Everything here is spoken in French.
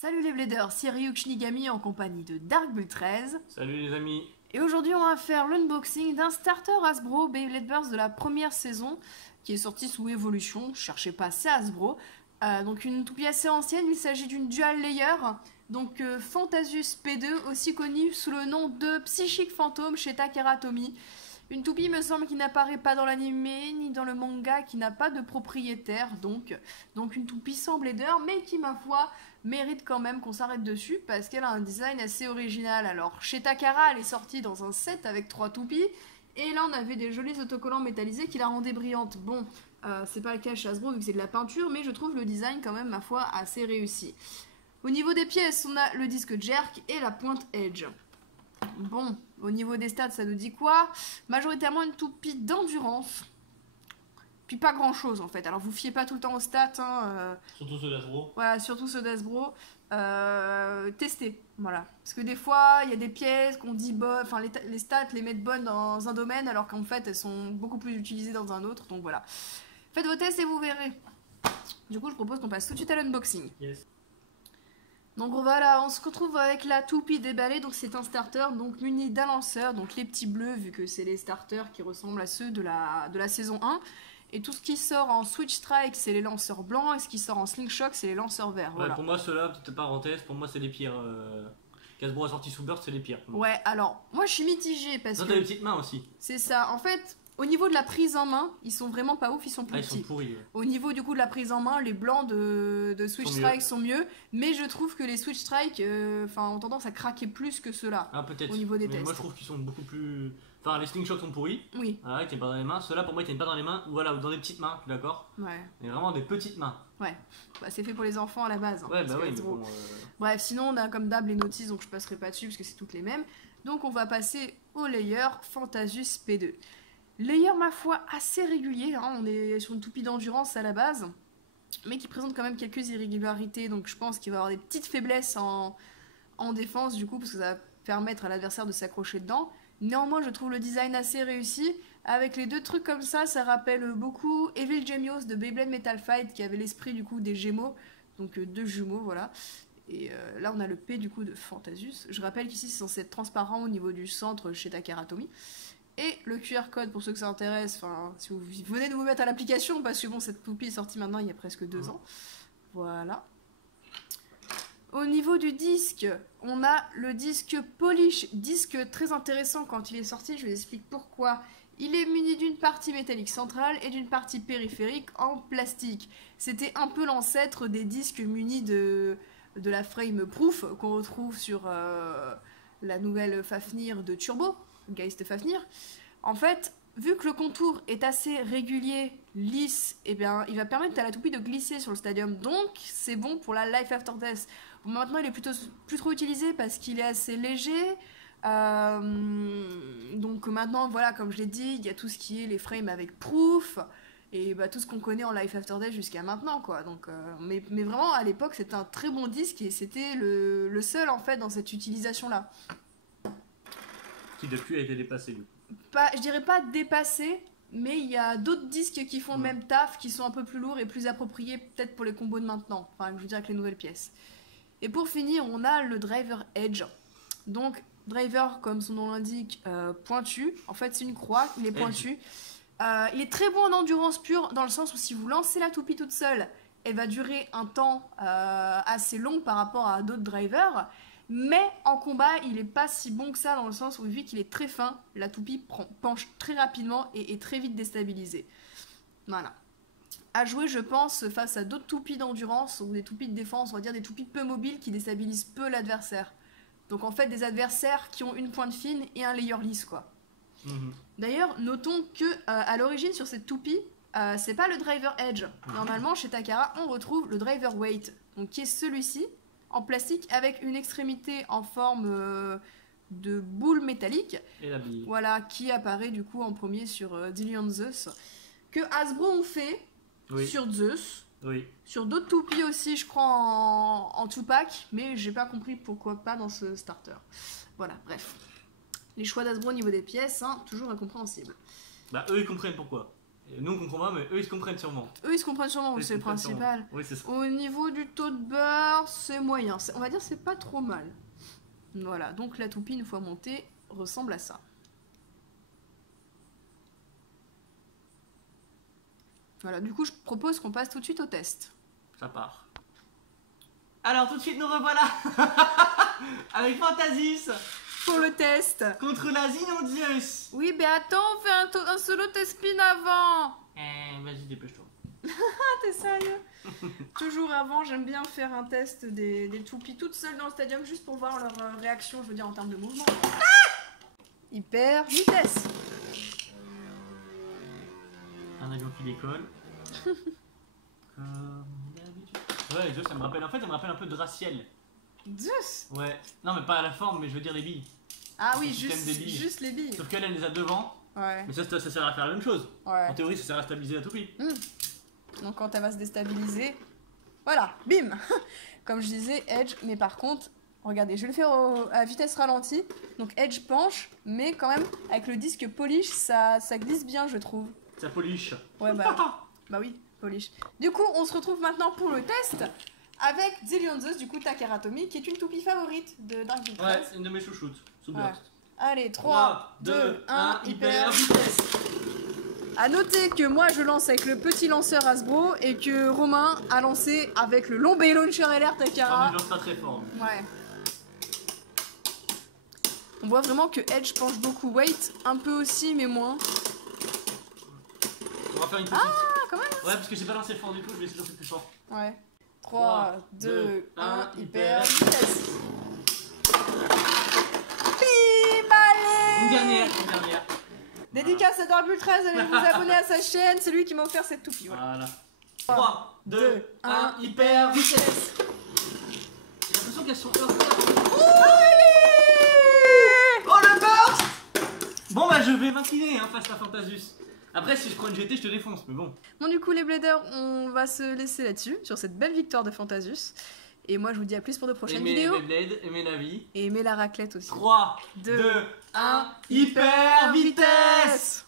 Salut les Bladers, c'est Ryuk Shinigami en compagnie de Dark Bull 13. Salut les amis. Et aujourd'hui on va faire l'unboxing d'un starter Hasbro Beyblade Burst de la première saison qui est sorti sous Evolution, cherchez pas, c'est Hasbro. Donc une toupie assez ancienne, il s'agit d'une dual layer, donc Fantasus P2, aussi connue sous le nom de Psychic Phantom chez Takara Tomy. Une toupie, me semble, qui n'apparaît pas dans l'anime ni dans le manga, qui n'a pas de propriétaire, donc une toupie sans blader, mais qui, ma foi, mérite quand même qu'on s'arrête dessus, parce qu'elle a un design assez original. Alors, chez Takara, elle est sortie dans un set avec 3 toupies, et là, on avait des jolis autocollants métallisés qui la rendaient brillante. Bon, c'est pas le cas chez Hasbro, vu que c'est de la peinture, mais je trouve le design, quand même, ma foi, assez réussi. Au niveau des pièces, on a le disque jerk et la pointe edge. Bon, au niveau des stats, ça nous dit quoi? Majoritairement une toupie d'endurance. Puis pas grand chose en fait. Alors vous fiez pas tout le temps aux stats. Hein, Surtout ceux d'Asbro. Voilà, surtout ceux d'Hasbro. Testez, voilà. Parce que des fois, il y a des pièces qu'on dit bonnes. Enfin, les stats les mettent bonnes dans un domaine alors qu'en fait elles sont beaucoup plus utilisées dans un autre. Donc voilà. Faites vos tests et vous verrez. Du coup, je propose qu'on passe tout de suite à l'unboxing. Yes. Donc voilà, on se retrouve avec la toupie déballée, donc c'est un starter donc muni d'un lanceur, donc les petits bleus vu que c'est les starters qui ressemblent à ceux de la saison 1. Et tout ce qui sort en Switch Strike c'est les lanceurs blancs et ce qui sort en Slingshot c'est les lanceurs verts. Ouais, Voilà. pour moi, ceux-là, petite parenthèse, pour moi, c'est les pires. Qu'Asbro a sorti sous Burst, c'est les pires. Ouais, alors moi je suis mitigée parce Non, que t'as les petites mains aussi. c'est ça. En fait, au niveau de la prise en main, ils sont vraiment pas ouf, ils sont plus Ah, ils sont petits. pourris. Ouais. Au niveau du coup de la prise en main, les blancs de Switch Sont Strike mieux. sont mieux, mais je trouve que les Switch Strike ont tendance à craquer plus que ceux-là. Ah, peut-être. Au niveau des Mais tests. moi, je trouve qu'ils sont beaucoup plus. Enfin, les Slingshocks sont pourris. Oui, Voilà, ils tiennent pas dans les mains. Ceux-là, pour moi, ils tiennent pas dans les mains. Ou voilà, ou dans des petites mains, d'accord. ouais. Mais vraiment des petites mains. Ouais, bah, c'est fait pour les enfants à la base. Hein, Ouais, parce bah que oui, mais Hasbro- bon. Bref, sinon on a comme d'hab les notices, donc je passerai pas dessus parce que c'est toutes les mêmes. Donc on va passer au layer Fantasus P2. Layer, ma foi, assez régulier, hein, on est sur une toupie d'endurance à la base, mais qui présente quand même quelques irrégularités, donc je pense qu'il va y avoir des petites faiblesses en défense du coup, parce que ça va permettre à l'adversaire de s'accrocher dedans. Néanmoins, je trouve le design assez réussi. Avec les deux trucs comme ça rappelle beaucoup Evil Genius de Beyblade Metal Fight qui avait l'esprit du coup des Gémeaux, donc deux jumeaux, voilà. Et là, on a le P du coup de Fantasus. Je rappelle qu'ici, c'est censé être transparent au niveau du centre chez Takara Tomy. Et le QR code pour ceux que ça intéresse, enfin, si vous venez de vous mettre à l'application, parce que bon, cette toupie est sortie maintenant il y a presque 2 ans. Voilà. Au niveau du disque, on a le disque Polish, disque très intéressant quand il est sorti, je vous explique pourquoi. Il est muni d'une partie métallique centrale et d'une partie périphérique en plastique. C'était un peu l'ancêtre des disques munis de la frame proof qu'on retrouve sur la nouvelle Fafnir de Turbo, Geist Fafnir. En fait, vu que le contour est assez régulier, lisse, et bien, il va permettre à la toupie de glisser sur le stadium. Donc, c'est bon pour la Life After Death. Bon, maintenant, il est plus trop utilisé parce qu'il est assez léger. Donc maintenant, voilà, comme je l'ai dit, il y a tout ce qui est les frames avec proof et bah, tout ce qu'on connaît en Life After Death jusqu'à maintenant, quoi. Donc, mais vraiment, à l'époque, c'était un très bon disque et c'était le seul en fait dans cette utilisation-là. Qui depuis a été dépassé, du coup. Pas, je dirais pas dépassé, mais il y a d'autres disques qui font le même taf, qui sont un peu plus lourds et plus appropriés peut-être pour les combos de maintenant. Enfin, je veux dire avec les nouvelles pièces. Et pour finir, on a le Driver Edge. Donc, driver, comme son nom l'indique, pointu. En fait, c'est une croix, il est pointu. Il est très bon en endurance pure, dans le sens où si vous lancez la toupie toute seule, elle va durer un temps assez long par rapport à d'autres drivers. Mais en combat, il est pas si bon que ça, dans le sens où vu qu'il est très fin, la toupie penche très rapidement et est très vite déstabilisée. Voilà. À jouer, je pense, face à d'autres toupies d'endurance ou des toupies de défense, on va dire des toupies peu mobiles qui déstabilisent peu l'adversaire. Donc en fait, des adversaires qui ont une pointe fine et un layer lisse, quoi. D'ailleurs, notons que à l'origine sur cette toupie, c'est pas le driver edge. Normalement, chez Takara, on retrouve le driver weight, donc qui est celui-ci en plastique avec une extrémité en forme de boule métallique. Et la bille. Voilà, qui apparaît du coup en premier sur Dillion Zeus, que Hasbro ont fait sur Zeus. Oui. Sur d'autres toupies aussi, je crois, en Tupac, mais j'ai pas compris pourquoi pas dans ce starter. Voilà, bref. Les choix d'Hasbro au niveau des pièces, hein, toujours incompréhensibles. Bah, eux, ils comprennent pourquoi. Et nous on comprend pas, mais eux ils se comprennent sûrement. Eux ils se comprennent sûrement, Eux, ils c'est se le comprennent sûrement. principal. Oui, c'est ça. Au niveau du taux de beurre, c'est moyen. On va dire c'est pas trop mal. Voilà, donc la toupie une fois montée ressemble à ça. Voilà, du coup je propose qu'on passe tout de suite au test. Ça part. Alors tout de suite nous revoilà avec Fantasus Pour le test. contre la Zinondius. Oui, mais attends, on fait un solo test spin avant. Vas-y, dépêche-toi. Ah, t'es sérieux? Toujours avant, j'aime bien faire un test des toupies toutes seules dans le stadium juste pour voir leur réaction, je veux dire en termes de mouvement. Hyper vitesse. Un avion qui décolle. Comme d'habitude. Ouais, les deux, ça me rappelle. En fait, ça me rappelle un peu de Draciel. Zeus. Ouais. Non, mais pas à la forme, mais je veux dire les billes. Ah oui, Le système des billes. juste les billes. Sauf qu'elle, elle les a devant. Ouais, Mais ça sert à faire la même chose. ouais. En théorie, ça sert à stabiliser la toupie. Donc quand elle va se déstabiliser, voilà, bim. Comme je disais, Edge, mais par contre, regardez, je vais le faire à vitesse ralentie. Donc Edge penche, mais quand même, avec le disque polish, ça glisse bien, je trouve. Ça polish. Ouais, bah oui, polish. Du coup, on se retrouve maintenant pour le test avec Zillion Zeus, du coup Takeratomi, qui est une toupie favorite de Dark Beat Ouais, 13. c'est une de mes chouchoutes. Sous Ouais. burst. Allez, 3, 2, 1, hyper vitesse. À noter que moi je lance avec le petit lanceur Hasbro et que Romain a lancé avec le long B launcher LR Ah, mais Takara. je lance pas très fort. Ouais. On voit vraiment que Edge penche beaucoup. Wait, un peu aussi, mais moins. On va faire une petite. Ah, quand même. Ouais, parce que j'ai pas lancé fort du tout, je vais essayer de lancer plus fort. Ouais. 3, 2, 1, hyper vitesse. vitesse. Bim, allez. Une dernière. Dédicace à Dark Bull 13, allez vous abonner à sa chaîne, c'est lui qui m'a offert cette toupie. Voilà. Voilà. 3, 2, 1, hyper vitesse. J'ai l'impression qu'elles sont Oh le burst. Bon bah je vais m'incliner face à Fantasus. Après si je prends une GT je te défonce, mais bon. Bon du coup les bladers, on va se laisser là-dessus, sur cette belle victoire de Fantasus. Et moi je vous dis à plus pour de prochaines vidéos. Aimez les Blades, aimez la vie. Et aimez la raclette aussi. 3, 2, 1, hyper vitesse.